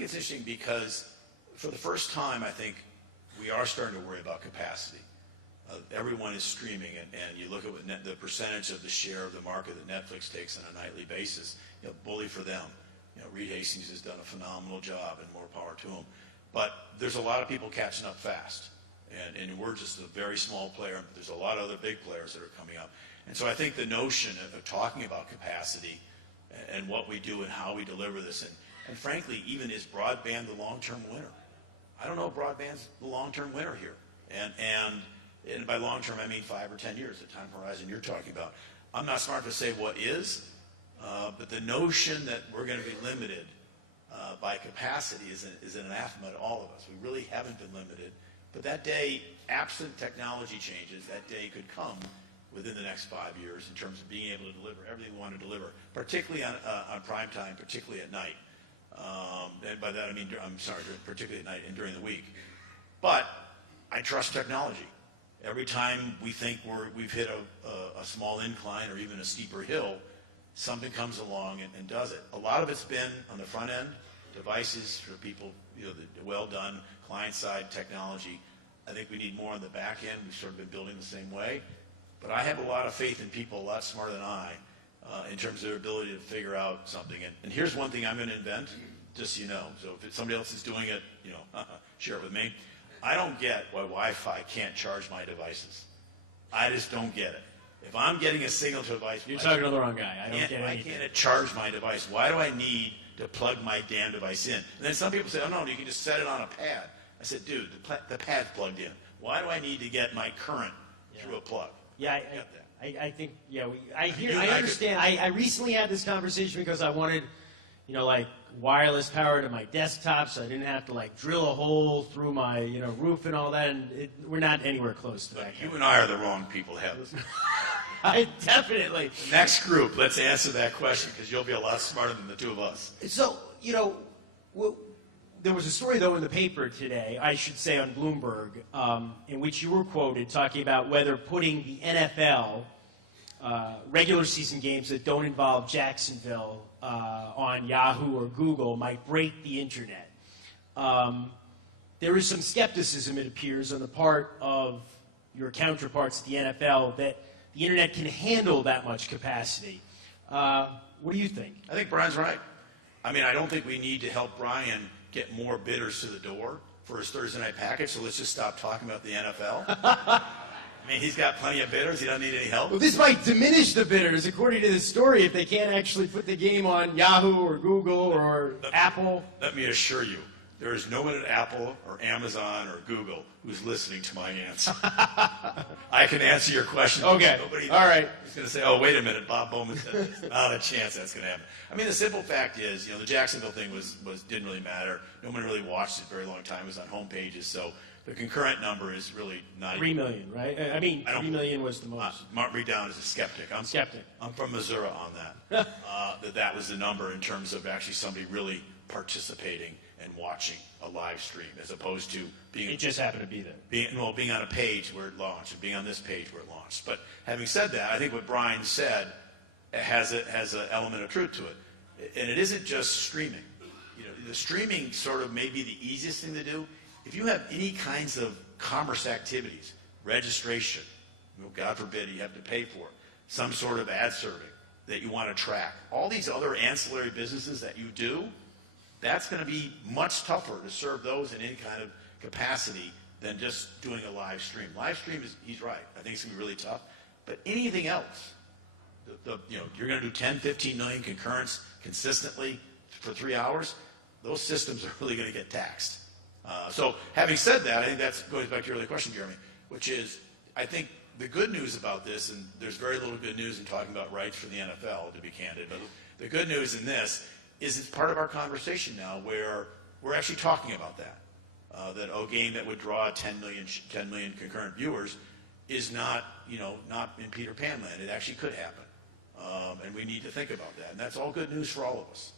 think it's interesting because for the first time, I think we are starting to worry about capacity. Everyone is streaming, and you look at what the percentage of the share of the market that Netflix takes on a nightly basis. Bully for them. Reed Hastings has done a phenomenal job, and more power to him. But there's a lot of people catching up fast, and we're just a very small player. But there's a lot of other big players that are coming up, and so I think the notion of talking about capacity and what we do and how we deliver this, and frankly, even is broadband the long-term winner? I don't know if broadband's the long-term winner here, and by long-term I mean 5 or 10 years, the time horizon you're talking about. I'm not smart to say what is, but the notion that we're going to be limited by capacity is an anathema to all of us. We really haven't been limited, but that day, absent technology changes, that day could come within the next 5 years in terms of being able to deliver everything we want to deliver, particularly on prime time, particularly at night. And by that I mean, particularly at night and during the week. But I trust technology. Every time we think we've hit a small incline or even a steeper hill, something comes along and does it. A lot of it's been on the front end, devices for people, the well-done client-side technology. I think we need more on the back end. We've sort of been building the same way. But I have a lot of faith in people a lot smarter than I in terms of their ability to figure out something. And here's one thing I'm going to invent, just so you know. So if somebody else is doing it, share it with me. I don't get why Wi-Fi can't charge my devices. I just don't get it. If I'm getting a signal to a device, you're talking to the wrong guy. I don't get why can't it charge my device? Why do I need to plug my damn device in? And then some people say, oh no, you can just set it on a pad. I said, dude, the pad's plugged in. Why do I need to get my current through a plug? Yeah, I think, I understand. I recently had this conversation because I wanted, like wireless power to my desktop, so I didn't have to drill a hole through my, roof and all that. And we're not anywhere close to that. You and I are the wrong people to have this. I definitely. Next group, let's answer that question because you'll be a lot smarter than the two of us. So, there was a story, though, in the paper today, I should say on Bloomberg, in which you were quoted talking about whether putting the NFL regular season games that don't involve Jacksonville on Yahoo or Google might break the internet. There is some skepticism, it appears, on the part of your counterparts at the NFL that the internet can handle that much capacity. What do you think? I think Brian's right. I mean, I don't think we need to help Brian get more bidders to the door for his Thursday night package, so let's just stop talking about the NFL. I mean, he's got plenty of bidders. He doesn't need any help. Well, this might diminish the bidders, according to this story, if they can't actually put the game on Yahoo or Google or Apple. Let me assure you, there is no one at Apple or Amazon or Google who's listening to my answer. I can answer your question. Okay. Nobody all right. He's going to say, oh, wait a minute, Bob Bowman said this. Not a chance that's going to happen. I mean, the simple fact is, the Jacksonville thing didn't really matter. No one really watched it a very long time. It was on home pages, so the concurrent number is really not 3 million, right? I mean, 3 million was the most. Mark me down as a skeptic. I'm from Missouri on that. that was the number in terms of actually somebody really participating and watching a live stream, as opposed to being. It just happened to be there. Being on a page where it launched, and being on this page where it launched. But having said that, I think what Brian said has an element of truth to it, and it isn't just streaming. The streaming sort of may be the easiest thing to do. If you have any kinds of commerce activities, registration, God forbid you have to pay for it, some sort of ad serving that you want to track, all these other ancillary businesses that you do, that's going to be much tougher to serve those in any kind of capacity than just doing a live stream. Live stream he's right. I think it's going to be really tough. But anything else, you're going to do 10, 15 million concurrents consistently for 3 hours, those systems are really going to get taxed. So having said that, I think that goes back to your earlier question, Jeremy, which is, I think the good news about this, and there's very little good news in talking about rights for the NFL, to be candid, but the good news in this is it's part of our conversation now where we're actually talking about that. That a game that would draw 10 million concurrent viewers is not in Peter Pan land. It actually could happen. And we need to think about that. And that's all good news for all of us.